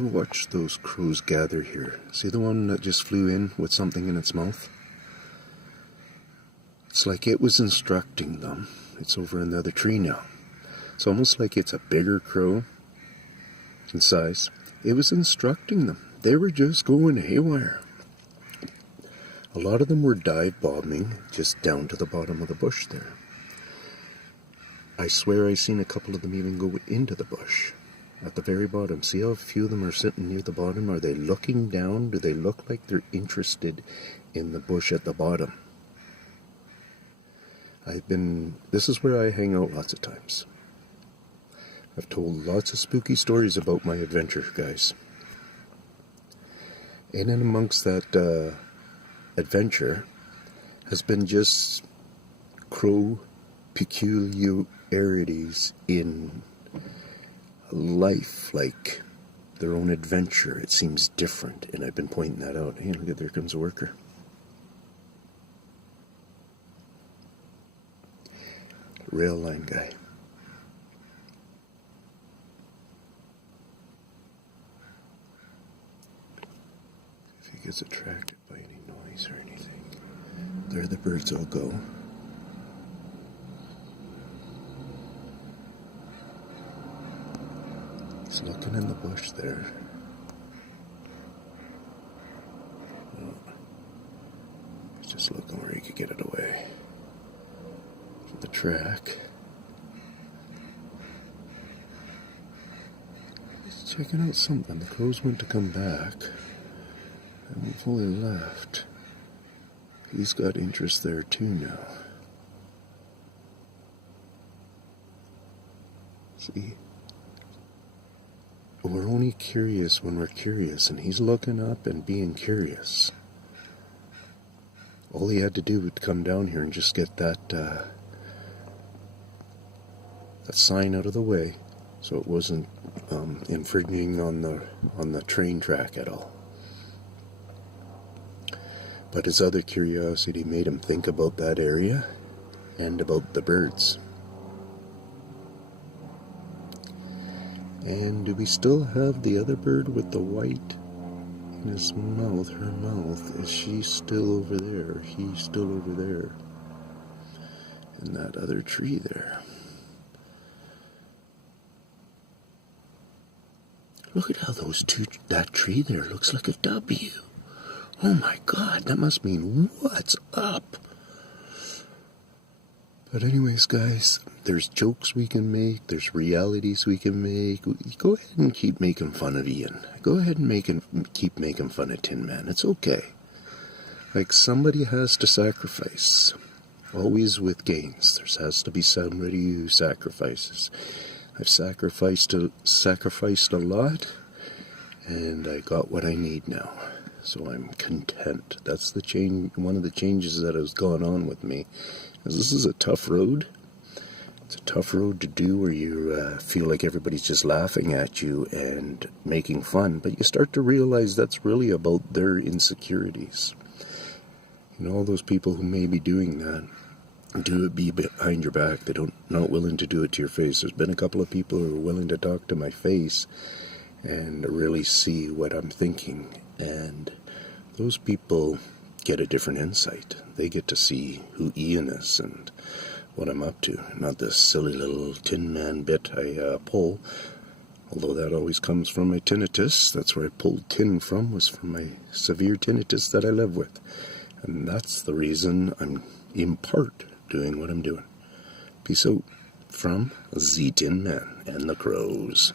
I watched those crows gather here. See the one that just flew in with something in its mouth? It's like it was instructing them. It's over in the other tree now. It's almost like it's a bigger crow in size. It was instructing them. They were just going haywire. A lot of them were dive bombing just down to the bottom of the bush there. I swear I seen a couple of them even go into the bush at the very bottom. See how a few of them are sitting near the bottom? Are they looking down? Do they look like they're interested in the bush at the bottom? This is where I hang out lots of times. I've told lots of spooky stories about my adventure, guys. In and amongst that adventure has been just crow peculiarities in life, like their own adventure. It seems different, and I've been pointing that out. Hey, look, there comes a worker. Rail line guy. If he gets attracted by any noise or anything, there the birds all go. He's looking in the bush there. Oh. He's just looking where he could get it away. The track. He's checking out something. The crows went to come back and fully left. He's got interest there too now. See? We're only curious when we're curious, and he's looking up and being curious. All he had to do was come down here and just get that sign out of the way, so it wasn't infringing on the train track at all. But his other curiosity made him think about that area and about the birds. And do we still have the other bird with the white in his mouth, her mouth? Is she still over there? He's still over there in that other tree there. Look at how that tree there looks like a W. Oh my God, that must mean what's up? But anyways, guys, there's jokes we can make, there's realities we can make. Go ahead and keep making fun of Ian. Go ahead and keep making fun of Tinman. It's okay. Like, somebody has to sacrifice. Always with gains. There has to be somebody who sacrifices. I've sacrificed a lot, and I got what I need now. So I'm content. That's the change. One of the changes that has gone on with me is this is a tough road. It's a tough road to do, where you feel like everybody's just laughing at you and making fun. But you start to realize that's really about their insecurities. You know, all those people who may be doing that, do it behind your back. They're not willing to do it to your face. There's been a couple of people who are willing to talk to my face and really see what I'm thinking. And those people get a different insight. They get to see who Ian is and what I'm up to. Not this silly little Tinman bit I pull. Although that always comes from my tinnitus. That's where I pulled tin from, was from my severe tinnitus that I live with. And that's the reason I'm in part doing what I'm doing. Peace out from the Tinman and the Crows.